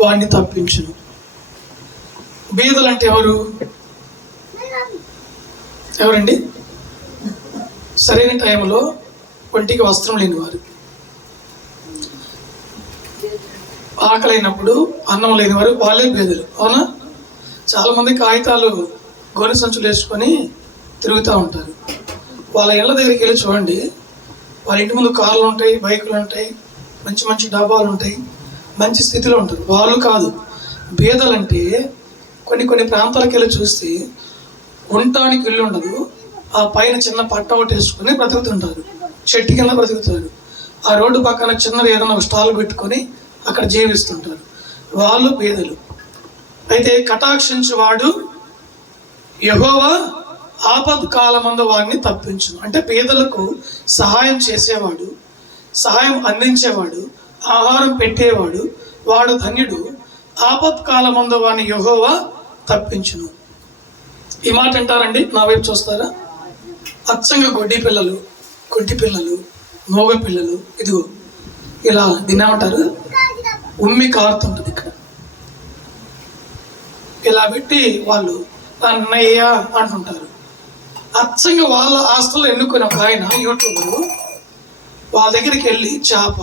వాడిని తప్పించును. బీదలు అంటే ఎవరండి? సరైన టైంలో ఒంటికి వస్త్రం లేనివారు, ఆకలైనప్పుడు అన్నం లేనివారు, వాళ్ళే బీదలు. అవునా? చాలామంది కాగితాలు గోనె సంచులు వేసుకొని తిరుగుతూ ఉంటారు. వాళ్ళ ఇళ్ళ దగ్గరికి వెళ్ళి చూడండి, వాళ్ళ ఇంటి ముందు కార్లు ఉంటాయి, బైకులు ఉంటాయి, మంచి మంచి డాబాలు ఉంటాయి, మంచి స్థితిలో ఉంటారు. వాళ్ళు కాదు. బీదలంటే కొన్ని ప్రాంతాలకు వెళ్ళి చూస్తే ఉండటానికి ఇల్లు ఉండదు, ఆ పైన చిన్న పట్ట ఒకటి వేసుకొని బ్రతుకుతుంటారు, చెట్టు కింద బ్రతుకుతారు. ఆ రోడ్డు పక్కన చిన్నది ఏదైనా ఒక స్టాల్ పెట్టుకొని అక్కడ జీవిస్తుంటారు. వాళ్ళు బీదలు. అయితే కటాక్షించువాడు యెహోవా ఆపత్కాలమందు వారిని తప్పించును. అంటే పేదలకు సహాయం చేసేవాడు, సహాయం అందించేవాడు, ఆహారం పెట్టేవాడు, వాడు ధన్యుడు. ఆపత్కాలమందు వారిని యెహోవా తప్పించును. ఈ మాట అంటారండి? నా వైపు చూస్తారా? అచ్చంగా గొడ్డి పిల్లలు, మోగ పిల్లలు, ఇదిగో ఇలా దీన్నేమంటారు, ఉమ్మి కారుతుంటుంది ఇక్కడ, ఇలా పెట్టి వాళ్ళు అన్నయ్య అంటుంటారు. అచ్చంగా వాళ్ళ ఆస్తులు ఎన్నుకున్న ఒక ఆయన యూట్యూబరు వాళ్ళ దగ్గరికి వెళ్ళి చేప,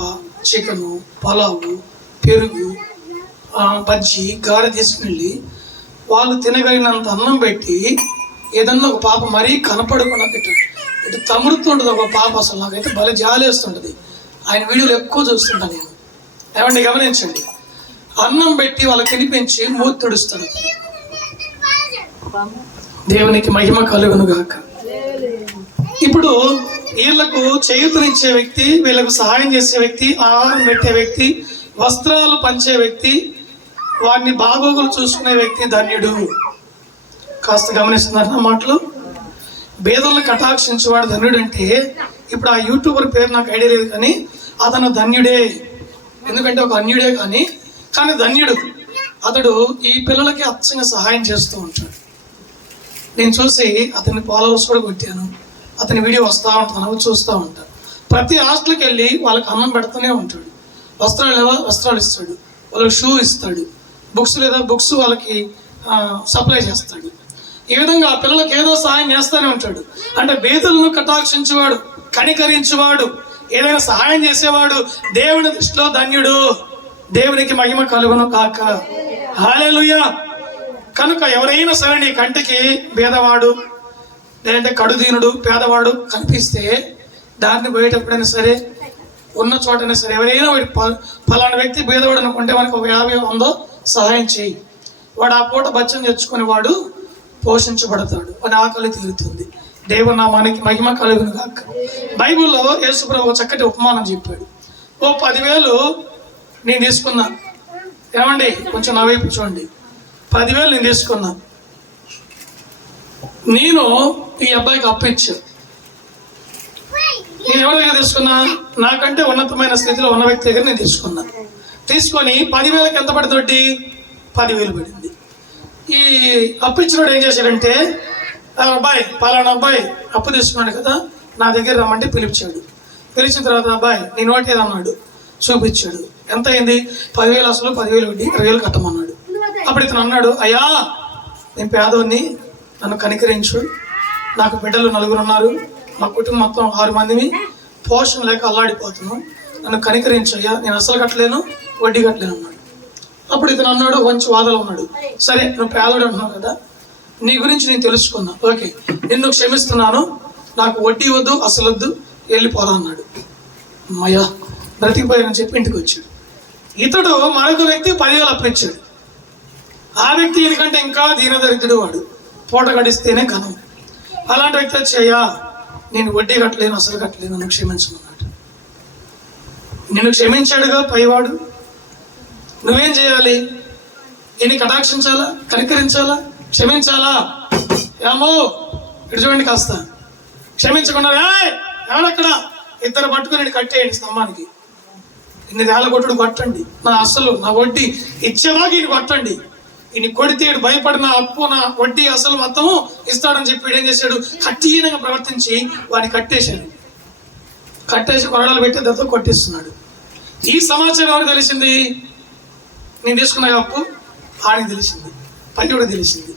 చికెను, పలావు, పెరుగు, బజ్జీ, గారె తీసుకుని వాళ్ళు తినగలిగినంత అన్నం పెట్టి ఏదన్నా ఒక పాప మరీ కనపడకుండా పెట్టాడు. ఇటు తమురుతుంటుంది ఒక పాప. అసలు నాకైతే భలే జాలేస్తుంటుంది. ఆయన వీడియోలు ఎక్కువ చూస్తుంటాను నేను. ఏమండి గమనించండి, అన్నం పెట్టి వాళ్ళకి తినిపించి మూతి తుడుస్తాడు. దేవునికి మహిమ కలుగును గాక. ఇప్పుడు వీళ్ళకు చేయూతనిచ్చే వ్యక్తి, వీళ్ళకు సహాయం చేసే వ్యక్తి, ఆహారం పెట్టే వ్యక్తి, వస్త్రాలు పంచే వ్యక్తి, వారిని బాగోగులు చూసుకునే వ్యక్తి ధన్యుడు. కాస్త గమనిస్తున్నారు నా మాటలు? బేదలను కటాక్షించేవాడు ధన్యుడు అంటే, ఇప్పుడు ఆ యూట్యూబర్ పేరు నాకు ఐడియా లేదు, కానీ అతను ధన్యుడే. ఎందుకంటే ఒక అన్యుడే కానీ ధన్యుడు. అతడు ఈ పిల్లలకి అచ్చంగా సహాయం చేస్తూ ఉంటాడు. నేను చూసి అతని ఫాలోవర్స్ కూడా కొట్టాను. అతని వీడియో వస్తూ ఉంటాను, చూస్తూ ఉంటాను. ప్రతి హాస్టల్కి వెళ్ళి వాళ్ళకి అన్నం పెడుతూనే ఉంటాడు. వస్త్రాలు ఇస్తాడు, వాళ్ళకి షూ ఇస్తాడు, బుక్స్ వాళ్ళకి సప్లై చేస్తాడు. ఈ విధంగా ఆ పిల్లలకి ఏదో సహాయం చేస్తూనే ఉంటాడు. అంటే బీదలను కటాక్షించేవాడు, కనికరించేవాడు, ఏదైనా సహాయం చేసేవాడు దేవుని దృష్టిలో ధన్యుడు. దేవునికి మహిమ కలుగును కాక. హల్లెలూయా. కనుక ఎవరైనా సరే నీ కంటికి బీదవాడు, లేదంటే కడుదీనుడు, పేదవాడు కనిపిస్తే దాన్ని పోయేటప్పుడైనా సరే, ఉన్న చోటైనా సరే, ఎవరైనా ఫలానా వ్యక్తి బీదవాడు అనుకుంటే మనకు ఒక 50-100 సహాయం చేయి. వాడు ఆ పూట బచ్చం తెచ్చుకుని వాడు పోషించబడతాడు, వాడి ఆకలి తీరుతుంది. దేవుని నామానికి మహిమ కలుగును గాక. బైబిల్లో యేసుప్రభు ఒక చక్కటి ఉపమానం చెప్పాడు. 10,000 నేను తీసుకున్నా. ఏమండి కొంచెం నా వైపు చూడండి. 10,000 నేను తీసుకున్నా. నేను ఈ అబ్బాయికి అప్పిచ్చా. నేను ఎవరి దగ్గర తీసుకున్నా? నాకంటే ఉన్నతమైన స్థితిలో ఉన్న వ్యక్తి దగ్గర నేను తీసుకున్నా. తీసుకొని 10,000కి ఎంత పడుతుంది? 10,000 పడింది. ఈ అప్పిచ్చినోడు ఏం చేశాడంటే, అబ్బాయి పలానా అబ్బాయి అప్పు తీసుకున్నాడు కదా, నా దగ్గర రమ్మంటే పిలిచాడు. పిలిచిన తర్వాత అబ్బాయి నీ నోట్ ఏదన్నాడు, చూపించాడు. ఎంత అయింది? 10,000 అసలు, 10,000 వడ్డీ, 20,000 కట్టమన్నాడు. అప్పుడు ఇతను అన్నాడు, అయ్యా నేను పేదోన్ని, నన్ను కనికరించు, నాకు బిడ్డలు 4 ఉన్నారు, మా కుటుంబం మొత్తం 6 మందిని, పోషణ లేక అల్లాడిపోతున్నాను, నన్ను కనికరించయ్యా, నేను అసలు కట్టలేను, వడ్డీ కట్టలేను అన్నాడు. అప్పుడు ఇతను అన్నాడు, మంచి వాదన ఉన్నాడు, సరే నువ్వు పేదోడు అంటున్నావు కదా, నీ గురించి నేను తెలుసుకున్నా, ఓకే నిన్ను క్షమిస్తున్నాను, నాకు వడ్డీ వద్దు, అసలు వద్దు, వెళ్ళిపోరా అన్నాడు. అమ్మయ్యా బ్రతికిపోయానని చెప్పి ఇంటికి వచ్చాడు. ఇతడు మరొక వ్యక్తి 10,000 అప్పిచ్చాడు. ఆ వ్యక్తి ఎందుకంటే ఇంకా దీనదరిద్రుడు, వాడు పూట గడిస్తేనే ఘనం. అలాంటి వ్యక్తి వచ్చాయా, నేను వడ్డీ కట్టలేను, అసలు కట్టలేను, నన్ను క్షమించమన్నాడు. నిన్ను క్షమించాడుగా పైవాడు, నువ్వేం చేయాలి? ఈయన్ని కటాక్షించాలా, కనికరించాలా, క్షమించాలా? ఏమో ఇటు చూడండి, కాస్త క్షమించకుండా ఎవడక్కడ ఇద్దరు పట్టుకుని కట్టేయండి స్తంభానికి, ఇన్ని వేల కొట్టుడు కొట్టండి, నా అసలు నా వడ్డీ ఇచ్చేదాకా ఈయన కొట్టండి, ఈయన కొడితే భయపడి నా అప్పు నా వడ్డీ అసలు మొత్తం ఇస్తాడని చెప్పి ఏం చేశాడు, కఠినంగా ప్రవర్తించి వాడిని కట్టేశాడు. కట్టేసి కొరడాలు పెట్టి దతో కొట్టిస్తున్నాడు. ఈ సమాచారం ఎవరు తెలిసింది? నేను తీసుకున్న అప్పు ఆడికి తెలిసింది, పైకి తెలిసింది.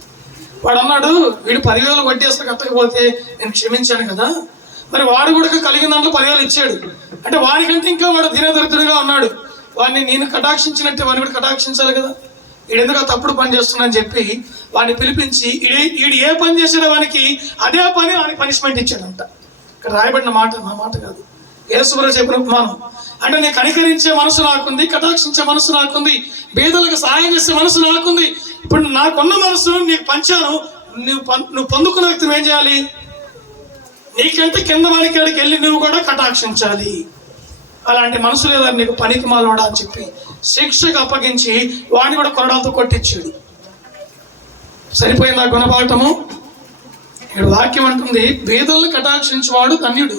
వాడు అన్నాడు, వీడు 10,000 వడ్డీ అసలు కట్టకపోతే నేను క్షమించాను కదా, మరి వాడు కూడా కలిగిన దాంట్లో 10,000 ఇచ్చాడు అంటే వాడికంటే ఇంకా వాడు దినదరిద్రుడిగా ఉన్నాడు. వాడిని నేను కటాక్షించినట్టే వాడిని కూడా కటాక్షించాలి కదా, వీడు ఎందుకు తప్పుడు పని చేస్తున్నాని చెప్పి వాడిని పిలిపించి వీడు ఏ పని చేసాడో వానికి అదే పని వానికి పనిష్మెంట్ ఇచ్చాడంట. ఇక్కడ రాయబడిన మాట నా మాట కాదు, యేసుప్రభువు చెప్పిన ఉపమానం. అంటే నేను కనికరించే మనసు నాకుంది, కటాక్షించే మనసు నాకుంది, బీదలకు సహాయం చేసే మనసు నాకుంది. ఇప్పుడు నాకున్న మనసు నీకు పంచాను, నువ్వు పొందుకున్న వ్యక్తిని ఏం చేయాలి? నీకంటే కింద వారికి కాడికి వెళ్ళి నువ్వు కూడా కటాక్షించాలి. అలాంటి మనసు లేదా నీకు పనికి మాలవాడా అని చెప్పి శిక్షకు అప్పగించి వాడిని కూడా కొరడాలతో కొట్టించాడు. సరిపోయింది ఆ గుణపాఠము. ఇక్కడ వాక్యం అంటుంది, బీదలను కటాక్షించేవాడు ధన్యుడు,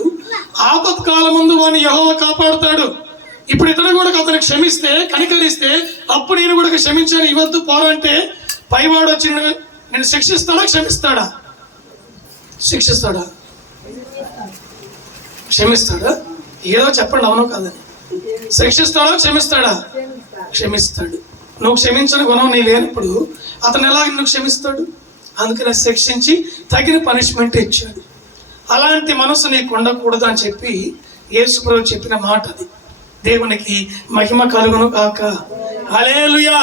ఆపత్కాలం ముందు వాడిని యెహోవా కాపాడుతాడు. ఇప్పుడు ఇతడు కూడా అతను క్షమిస్తే, కనికరిస్తే, అప్పుడు నేను కూడా క్షమించాను ఇవద్దు పోరంటే పైవాడు వచ్చి నేను శిక్షిస్తాడా క్షమిస్తాడా? శిక్షిస్తాడా క్షమిస్తాడా? ఏదో చెప్పండి, అవును కాదని. శిక్షిస్తాడా క్షమిస్తాడా? క్షమిస్తాడు. నువ్వు క్షమించని గుణం నీ లేనప్పుడు అతను ఎలా నువ్వు క్షమిస్తాడు? అందుకని శిక్షించి తగిన పనిష్మెంట్ ఇచ్చాడు. అలాంటి మనసు నీకు ఉండకూడదు అని చెప్పి యేసుప్రభువు చెప్పిన మాట అది. దేవునికి మహిమ కలుగును కాక. హల్లెలూయా.